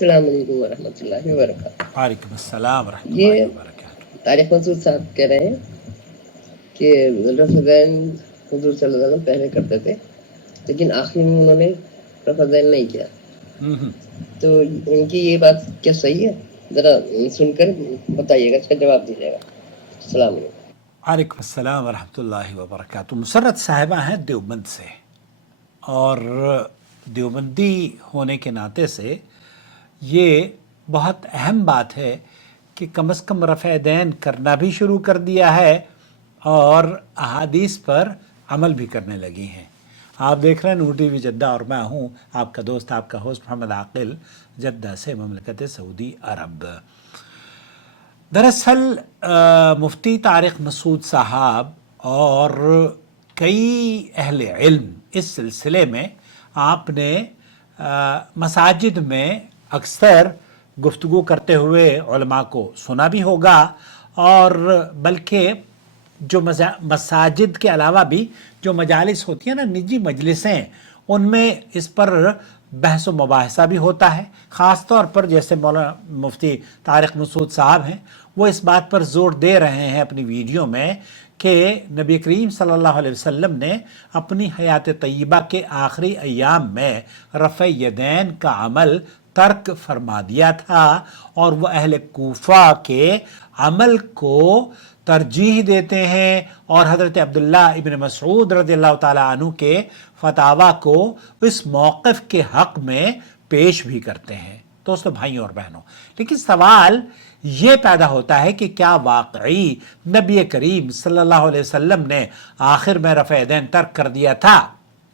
السلام علیکم ورحمۃ اللہ وبرکاتہ۔ وعلیکم السلام ورحمۃ اللہ یہ وبرکاتہ۔ طارق مسعود صاحب کہہ رہے ہیں کہ رفع دین حضور صلی اللہ علیہ وسلم پہلے کرتے تھے لیکن آخر میں انہوں نے رفع دین نہیں کیا، تو ان کی یہ بات کیا صحیح ہے؟ ذرا سن کر بتائیے گا، اس کا جواب دیجیے گا۔ السلام علیکم۔ وعلیکم السلام ورحمۃ اللہ وبرکاتہ۔ مسرت صاحبہ ہیں دیوبند سے، اور دیوبندی ہونے کے ناطے سے یہ بہت اہم بات ہے کہ کم از کم رفع دین کرنا بھی شروع کر دیا ہے اور احادیث پر عمل بھی کرنے لگی ہیں۔ آپ دیکھ رہے ہیں نور ٹی وی جدہ، اور میں ہوں آپ کا دوست، آپ کا ہوسٹ محمد عاقل، جدہ سے، مملکت سعودی عرب۔ دراصل مفتی طارق مسعود صاحب اور کئی اہل علم اس سلسلے میں آپ نے مساجد میں اکثر گفتگو کرتے ہوئے علماء کو سنا بھی ہوگا، اور بلکہ جو مساجد کے علاوہ بھی جو مجالس ہوتی ہیں نا، نجی مجلسیں، ان میں اس پر بحث و مباحثہ بھی ہوتا ہے۔ خاص طور پر جیسے مولانا مفتی طارق مسعود صاحب ہیں، وہ اس بات پر زور دے رہے ہیں اپنی ویڈیو میں کہ نبی کریم صلی اللہ علیہ وسلم نے اپنی حیات طیبہ کے آخری ایام میں رفع یدین کا عمل ترک فرما دیا تھا، اور وہ اہل کوفہ کے عمل کو ترجیح دیتے ہیں، اور حضرت عبداللہ ابن مسعود رضی اللہ تعالیٰ عنہ کے فتاویٰ کو اس موقف کے حق میں پیش بھی کرتے ہیں۔ دوستو، بھائیوں اور بہنوں، لیکن سوال یہ پیدا ہوتا ہے کہ کیا واقعی نبی کریم صلی اللہ علیہ وسلم نے آخر میں رفع دین ترک کر دیا تھا؟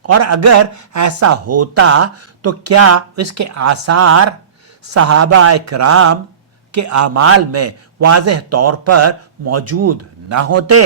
اور اگر ایسا ہوتا تو کیا اس کے آثار صحابہ اکرام کے اعمال میں واضح طور پر موجود نہ ہوتے؟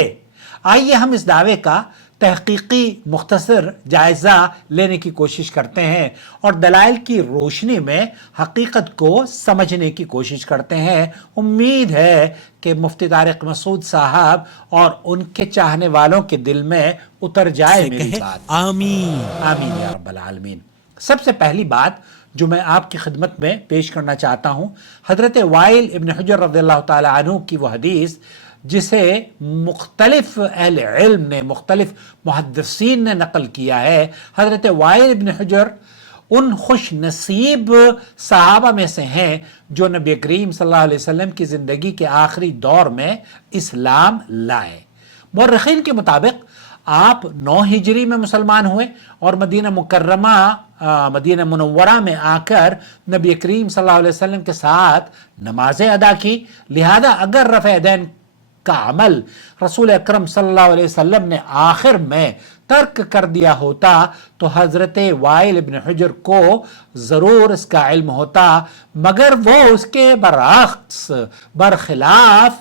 آئیے ہم اس دعوے کا تحقیقی مختصر جائزہ لینے کی کوشش کرتے ہیں اور دلائل کی روشنی میں حقیقت کو سمجھنے کی کوشش کرتے ہیں۔ امید ہے کہ مفتی طارق مسعود صاحب اور ان کے چاہنے والوں کے دل میں اتر جائے میری بات۔ آمین آمین یا رب العالمین۔ سب سے پہلی بات جو میں آپ کی خدمت میں پیش کرنا چاہتا ہوں، حضرت وائل ابن حجر رضی اللہ تعالی عنہ کی وہ حدیث جسے مختلف اہل علم نے، مختلف محدثین نے نقل کیا ہے۔ حضرت وائل ابن حجر ان خوش نصیب صحابہ میں سے ہیں جو نبی کریم صلی اللہ علیہ وسلم کی زندگی کے آخری دور میں اسلام لائے۔ مورخین کے مطابق آپ 9 ہجری میں مسلمان ہوئے اور مدینہ مکرمہ، مدینہ منورہ میں آ کر نبی کریم صلی اللہ علیہ وسلم کے ساتھ نمازیں ادا کی۔ لہذا اگر رفع دین کا عمل رسول اکرم صلی اللہ علیہ وسلم نے آخر میں ترک کر دیا ہوتا تو حضرت وائل ابن حجر کو ضرور اس کا علم ہوتا، مگر وہ اس کے برعکس، برخلاف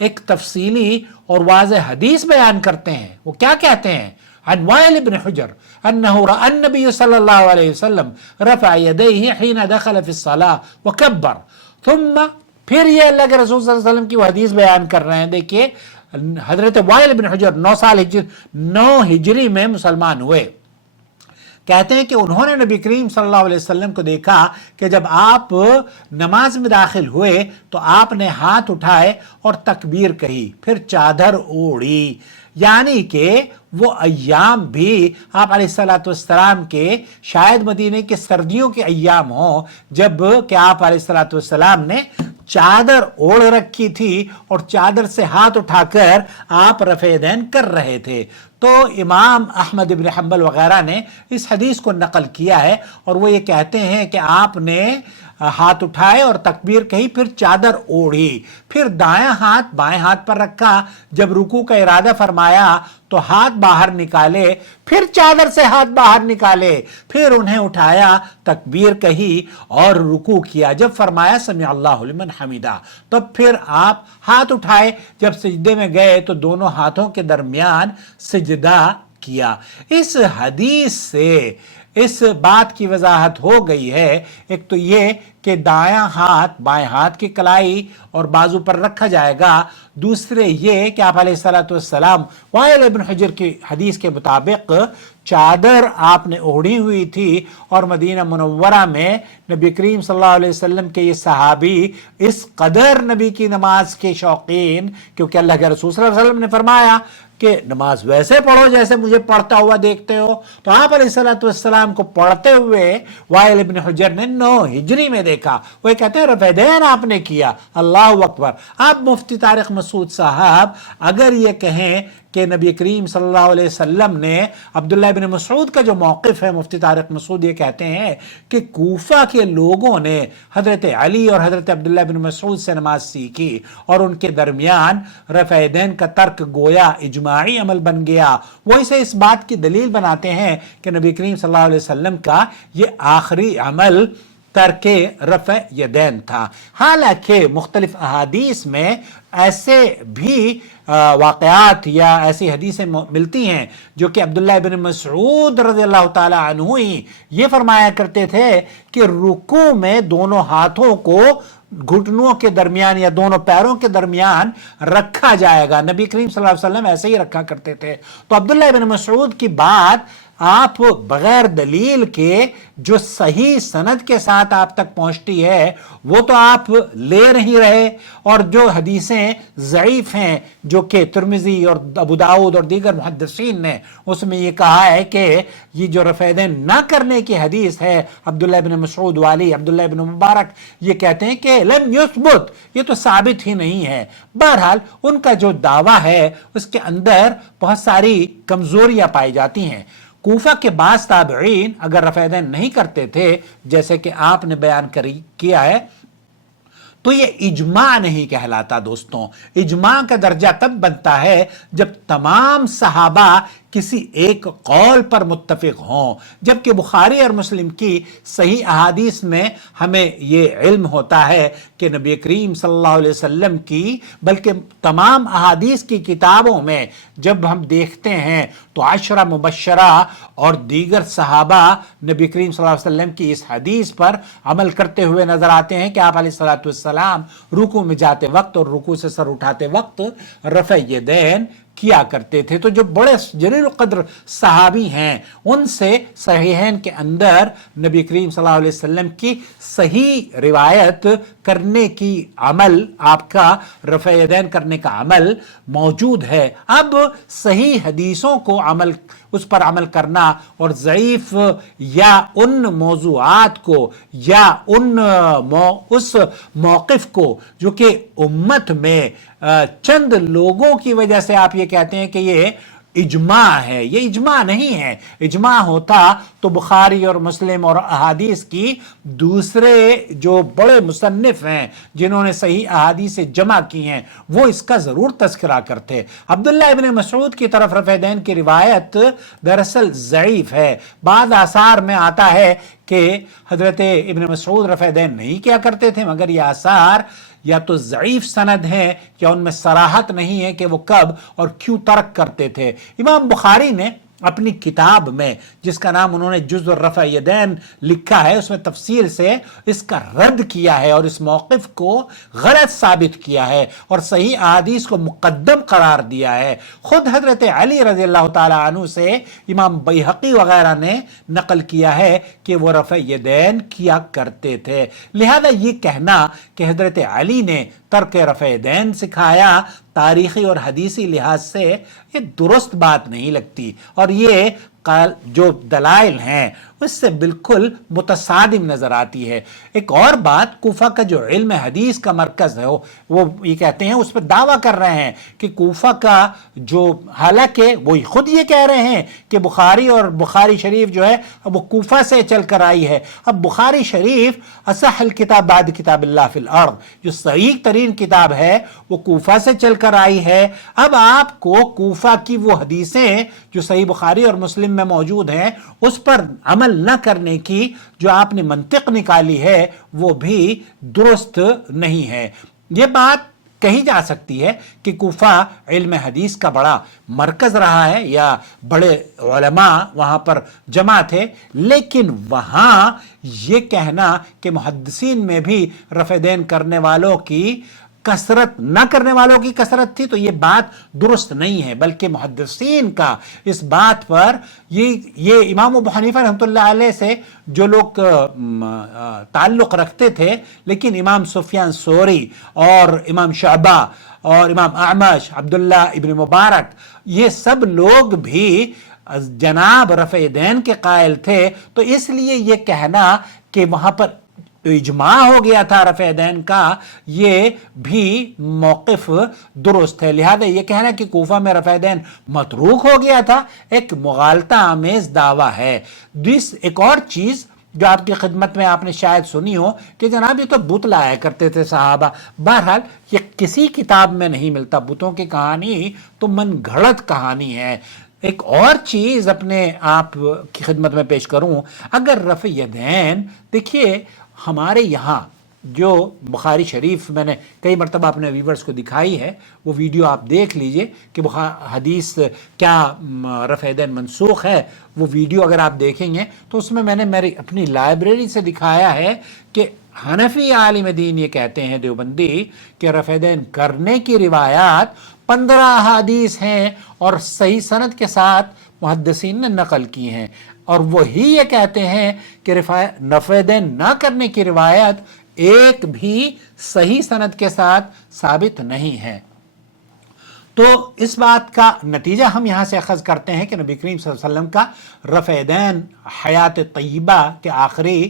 ایک تفصیلی اور واضح حدیث بیان کرتے ہیں۔ وہ کیا کہتے ہیں؟ عن وائل بن حجر انه رأى النبي صلی اللہ علیہ وسلم رفع يديه حين دخل في الصلاة وكبر ثم، پھر یہ اللہ کے رسول صلی اللہ علیہ وسلم کی وہ حدیث بیان کر رہے ہیں۔ دیکھیے، حضرت وائل بن حجر 9 ہجری میں مسلمان ہوئے۔ کہتے ہیں کہ انہوں نے نبی کریم صلی اللہ علیہ وسلم کو دیکھا کہ جب آپ نماز میں داخل ہوئے تو آپ نے ہاتھ اٹھائے اور تکبیر کہی، پھر چادر اوڑھی، یعنی کہ وہ ایام بھی آپ علیہ الصلوۃ والسلام کے شاید مدینے کے سردیوں کے ایام ہوں جب کہ آپ علیہ الصلوۃ والسلام نے چادر اوڑھ رکھی تھی اور چادر سے ہاتھ اٹھا کر آپ رفع دین کر رہے تھے۔ تو امام احمد ابن حنبل وغیرہ نے اس حدیث کو نقل کیا ہے، اور وہ یہ کہتے ہیں کہ آپ نے ہاتھ اٹھائے اور تکبیر کہی، پھر چادر اوڑھی، پھر دایاں ہاتھ بائیں ہاتھ پر رکھا، جب رکوع کا ارادہ فرمایا تو ہاتھ باہر نکالے، پھر چادر سے ہاتھ باہر نکالے، پھر انہیں اٹھایا، تکبیر کہی اور رکوع کیا۔ جب فرمایا سمع اللہ لمن حمیدہ، تب پھر آپ ہاتھ اٹھائے، جب سجدے میں گئے تو دونوں ہاتھوں کے درمیان سجدہ کیا۔ اس حدیث سے اس بات کی وضاحت ہو گئی ہے، ایک تو یہ کہ دایاں ہاتھ بائیں ہاتھ کی کلائی اور بازو پر رکھا جائے گا، دوسرے یہ کہ آپ علیہ الصلوۃ والسلام وائل ابن حجر کی حدیث کے مطابق چادر آپ نے اوڑھی ہوئی تھی اور مدینہ منورہ میں نبی کریم صلی اللہ علیہ وسلم کے یہ صحابی اس قدر نبی کی نماز کے شوقین، کیونکہ اللہ کے رسول صلی اللہ علیہ وسلم نے فرمایا کہ نماز ویسے پڑھو جیسے مجھے پڑھتا ہوا دیکھتے ہو، تو آپ علیہ الصلوۃ والسلام کو پڑھتے ہوئے وائل ابن حجر نے 9 ہجری میں دیکھا۔ وہ کہتے ہیں رفع دین آپ نے کیا، اللہ اکبر۔ اب مفتی طارق مسعود صاحب اگر یہ کہیں کہ نبی کریم صلی اللہ علیہ وسلم نے عبداللہ ابن مسعود کا جو موقف ہے، مفتی طارق مسعود یہ کہتے ہیں کہ کوفہ کے لوگوں نے حضرت علی اور حضرت عبداللہ ابن مسعود سے نماز سیکھی اور ان کے درمیان رفع دین کا ترک گویا اجماعی عمل بن گیا۔ وہ اسے اس بات کی دلیل بناتے ہیں کہ نبی کریم صلی اللہ علیہ وسلم کا یہ آخری عمل ترک رفع یدین تھا۔ حالانکہ مختلف احادیث میں ایسے بھی واقعات یا ایسی حدیثیں ملتی ہیں جو کہ عبداللہ ابن مسعود رضی اللہ تعالی عنہ ہی یہ فرمایا کرتے تھے کہ رکوع میں دونوں ہاتھوں کو گھٹنوں کے درمیان یا دونوں پیروں کے درمیان رکھا جائے گا۔ نبی کریم صلی اللہ علیہ وسلم ایسے ہی رکھا کرتے تھے۔ تو عبداللہ ابن مسعود کی بات آپ بغیر دلیل کے جو صحیح سند کے ساتھ آپ تک پہنچتی ہے وہ تو آپ لے نہیں رہے، اور جو حدیثیں ضعیف ہیں جو کہ ترمذی اور ابو داؤد اور دیگر محدثین نے اس میں یہ کہا ہے کہ یہ جو رفع دین نہ کرنے کی حدیث ہے عبداللہ ابن مسعود والی، عبداللہ ابن مبارک یہ کہتے ہیں کہ لم یثبت، یہ تو ثابت ہی نہیں ہے۔ بہرحال ان کا جو دعویٰ ہے اس کے اندر بہت ساری کمزوریاں پائی جاتی ہیں۔ کوفہ کے بعض تابعین اگر رفع دین نہیں کرتے تھے جیسے کہ آپ نے بیان کیا ہے تو یہ اجماع نہیں کہلاتا دوستوں۔ اجماع کا درجہ تب بنتا ہے جب تمام صحابہ کسی ایک قول پر متفق ہوں، جبکہ بخاری اور مسلم کی صحیح احادیث میں ہمیں یہ علم ہوتا ہے کہ نبی کریم صلی اللہ علیہ وسلم کی بلکہ تمام احادیث کی کتابوں میں جب ہم دیکھتے ہیں تو 10 مبشرہ اور دیگر صحابہ نبی کریم صلی اللہ علیہ وسلم کی اس حدیث پر عمل کرتے ہوئے نظر آتے ہیں کہ آپ علیہ الصلوۃ والسلام رکوع میں جاتے وقت اور رکوع سے سر اٹھاتے وقت رفع یدین کیا کرتے تھے۔ تو جو بڑے جلیل القدر صحابی ہیں ان سے صحیحین کے اندر نبی کریم صلی اللہ علیہ وسلم کی صحیح روایت کرنے کی عمل، آپ کا رفع یدین کرنے کا عمل موجود ہے۔ اب صحیح حدیثوں کو اس پر عمل کرنا اور ضعیف یا ان موضوعات کو یا اس موقف کو جو کہ امت میں چند لوگوں کی وجہ سے آپ یہ کہتے ہیں کہ یہ اجماع ہے، یہ اجماع نہیں ہے۔ اجماع ہوتا تو بخاری اور مسلم اور احادیث کی دوسرے جو بڑے مصنف ہیں جنہوں نے صحیح احادیث جمع کی ہیں وہ اس کا ضرور تذکرہ کرتے۔ عبداللہ ابن مسعود کی طرف رفع دین کی روایت دراصل ضعیف ہے۔ بعض آثار میں آتا ہے کہ حضرت ابن مسعود رفع دین نہیں کیا کرتے تھے، مگر یہ آثار یا تو ضعیف سند ہیں یا ان میں صراحت نہیں ہے کہ وہ کب اور کیوں ترک کرتے تھے۔ امام بخاری نے اپنی کتاب میں جس کا نام انہوں نے جزء الرفع یدین لکھا ہے اس میں تفصیل سے اس کا رد کیا ہے اور اس موقف کو غلط ثابت کیا ہے اور صحیح احادیث کو مقدم قرار دیا ہے۔ خود حضرت علی رضی اللہ تعالی عنہ سے امام بیہقی وغیرہ نے نقل کیا ہے کہ وہ رفع یدین کیا کرتے تھے۔ لہذا یہ کہنا کہ حضرت علی نے ترک رفع یدین سکھایا تاریخی اور حدیثی لحاظ سے یہ درست بات نہیں لگتی، اور یہ جو دلائل ہیں اس سے بالکل متصادم نظر آتی ہے۔ ایک اور بات، کوفہ کا جو علم حدیث کا مرکز ہے وہ یہ کہتے ہیں، اس پہ دعویٰ کر رہے ہیں کہ کوفہ کا جو، حالانکہ وہ خود یہ کہہ رہے ہیں کہ بخاری اور بخاری شریف جو ہے وہ کوفہ سے چل کر آئی ہے۔ اب بخاری شریف اصح الکتاب بعد کتاب اللہ فی الارض، جو صحیح ترین کتاب ہے وہ کوفہ سے چل کر آئی ہے۔ اب آپ کو کوفہ کی وہ حدیثیں جو صحیح بخاری اور مسلم میں موجود ہیں اس پر عمل نہ کرنے کی جو آپ نے منطق نکالی ہے وہ بھی درست نہیں ہے۔ یہ بات کہی جا سکتی ہے کہ کوفہ علم حدیث کا بڑا مرکز رہا ہے یا بڑے علماء وہاں پر جمع تھے، لیکن وہاں یہ کہنا کہ محدثین میں بھی رفع دین کرنے والوں کی کثرت نہ کرنے والوں کی کثرت تھی تو یہ بات درست نہیں ہے، بلکہ محدثین کا اس بات پر یہ امام ابو حنیفہ رحمۃ اللہ علیہ سے جو لوگ تعلق رکھتے تھے، لیکن امام سفیان ثوری اور امام شعبہ اور امام اعمش، عبداللہ ابن مبارک، یہ سب لوگ بھی جناب رفع دین کے قائل تھے، تو اس لیے یہ کہنا کہ وہاں پر اجماع ہو گیا تھا رفع دین کا، یہ بھی موقف درست ہے۔ لہذا یہ کہنا کہ کوفہ میں رفع دین متروک ہو گیا تھا ایک مغالطہ آمیز دعویٰ ہے۔ ایک اور چیز جو آپ کی خدمت میں آپ نے شاید سنی ہو کہ جناب یہ تو بت لایا کرتے تھے صحابہ، بہرحال یہ کسی کتاب میں نہیں ملتا، بتوں کی کہانی تو من گھڑت کہانی ہے۔ ایک اور چیز اپنے آپ کی خدمت میں پیش کروں، اگر رفع یدین، دیکھیے ہمارے یہاں جو بخاری شریف میں نے کئی مرتبہ اپنے ویورز کو دکھائی ہے، وہ ویڈیو آپ دیکھ لیجئے کہ حدیث کیا رفع یدین منسوخ ہے، وہ ویڈیو اگر آپ دیکھیں گے تو اس میں نے میری اپنی لائبریری سے دکھایا ہے کہ حنفی عالم دین یہ کہتے ہیں دیوبندی کہ رفع یدین کرنے کی روایات 15 احادیث ہیں اور صحیح سند کے ساتھ محدثین نے نقل کی ہیں، اور وہی یہ کہتے ہیں کہ رفع یدین نہ کرنے کی روایت ایک بھی صحیح سند کے ساتھ ثابت نہیں ہے۔ تو اس بات کا نتیجہ ہم یہاں سے اخذ کرتے ہیں کہ نبی کریم صلی اللہ علیہ وسلم کا رفع یدین حیات طیبہ کے آخری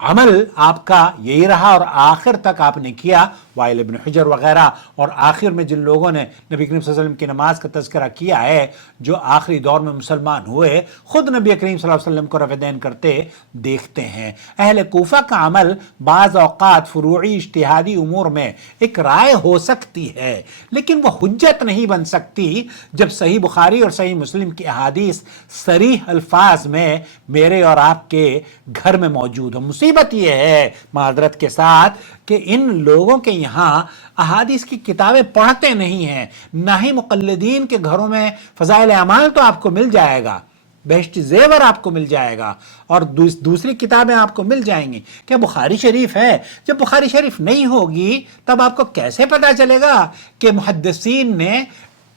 عمل آپ کا یہی رہا، اور آخر تک آپ نے کیا۔ وائل ابن حجر وغیرہ اور آخر میں جن لوگوں نے نبی کریم صلی اللہ علیہ وسلم کی نماز کا تذکرہ کیا ہے، جو آخری دور میں مسلمان ہوئے، خود نبی کریم صلی اللہ علیہ وسلم کو رفع یدین کرتے دیکھتے ہیں۔ اہل کوفہ کا عمل بعض اوقات فروعی اجتہادی امور میں ایک رائے ہو سکتی ہے، لیکن وہ حجت نہیں بن سکتی جب صحیح بخاری اور صحیح مسلم کی احادیث صریح الفاظ میں میرے اور آپ کے گھر میں موجود ہو۔ مصیبت یہ ہے معذرت کے ساتھ کہ ان لوگوں کے یہاں احادیث کی کتابیں پڑھتے نہیں ہیں، نہ ہی مقلدین کے گھروں میں فضائل اعمال تو آپ کو مل جائے گا، بہشتی زیور آپ کو مل جائے گا، اور دوسری کتابیں آپ کو مل جائیں گی۔ کیا بخاری شریف ہے؟ جب بخاری شریف نہیں ہوگی تب آپ کو کیسے پتا چلے گا کہ محدثین نے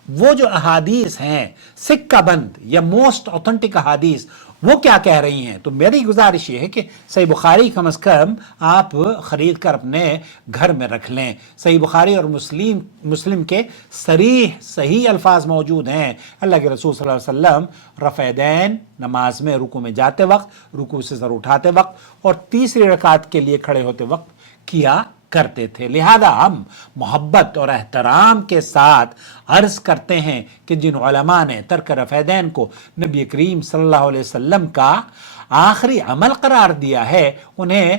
وہ جو احادیث ہیں سکہ بند یا موسٹ اوتھنٹک احادیث وہ کیا کہہ رہی ہیں؟ تو میری گزارش یہ ہے کہ صحیح بخاری کم از کم آپ خرید کر اپنے گھر میں رکھ لیں۔ صحیح بخاری اور مسلم کے صحیح الفاظ موجود ہیں۔ اللہ کے رسول صلی اللہ علیہ وسلم رفع یدین نماز میں رکوع میں جاتے وقت، رکوع سے سر اٹھاتے وقت اور تیسری رکعت کے لیے کھڑے ہوتے وقت کیا کرتے تھے۔ لہذا ہم محبت اور احترام کے ساتھ عرض کرتے ہیں کہ جن علماء نے ترک رفع یدین کو نبی کریم صلی اللہ علیہ وسلم کا آخری عمل قرار دیا ہے، انہیں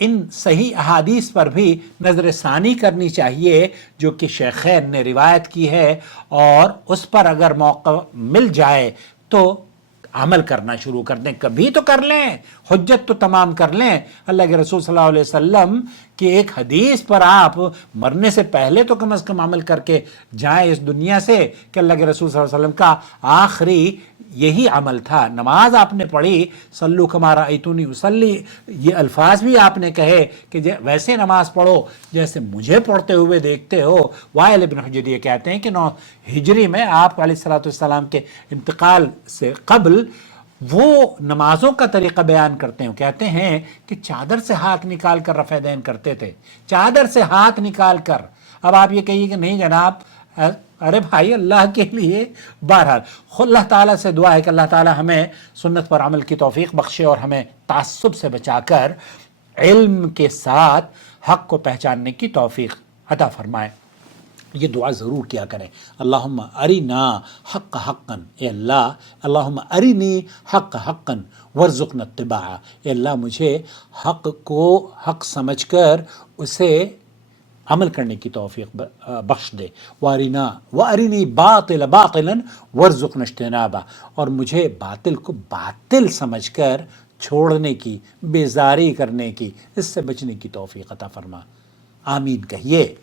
ان صحیح احادیث پر بھی نظر ثانی کرنی چاہیے جو کہ شیخین نے روایت کی ہے، اور اس پر اگر موقع مل جائے تو عمل کرنا شروع کر دیں۔ کبھی تو کر لیں، حجت تو تمام کر لیں۔ اللہ کے رسول صلی اللہ علیہ وسلم کی ایک حدیث پر آپ مرنے سے پہلے تو کم از کم عمل کر کے جائیں اس دنیا سے کہ اللہ کے رسول صلی اللہ علیہ وسلم کا آخری یہی عمل تھا۔ نماز آپ نے پڑھی، صلو کما رأیتونی اصلی، یہ الفاظ بھی آپ نے کہے کہ ویسے نماز پڑھو جیسے مجھے پڑھتے ہوئے دیکھتے ہو۔ وائل ابن حجر یہ کہتے ہیں کہ 9 ہجری میں آپ علیہ الصلوۃ والسلام کے انتقال سے قبل وہ نمازوں کا طریقہ بیان کرتے ہیں، کہتے ہیں کہ چادر سے ہاتھ نکال کر رفع یدین کرتے تھے، چادر سے ہاتھ نکال کر۔ اب آپ یہ کہیے کہ نہیں جناب، ارے بھائی اللہ کے لیے، بہرحال اللہ تعالیٰ سے دعا ہے کہ اللہ تعالیٰ ہمیں سنت پر عمل کی توفیق بخشے اور ہمیں تعصب سے بچا کر علم کے ساتھ حق کو پہچاننے کی توفیق عطا فرمائے۔ یہ دعا ضرور کیا کریں، اللہم ارنا حق حقا، اے اللہ اللہم ارنی حق حقا وارزقنا اتباعہ، اے اللہ مجھے حق کو حق سمجھ کر اسے عمل کرنے کی توفیق بخش دے، وارنی باطل باطلا وارزقنا اجتنابہ، اور مجھے باطل کو باطل سمجھ کر چھوڑنے کی، بیزاری کرنے کی، اس سے بچنے کی توفیق عطا فرما۔ آمین کہیے۔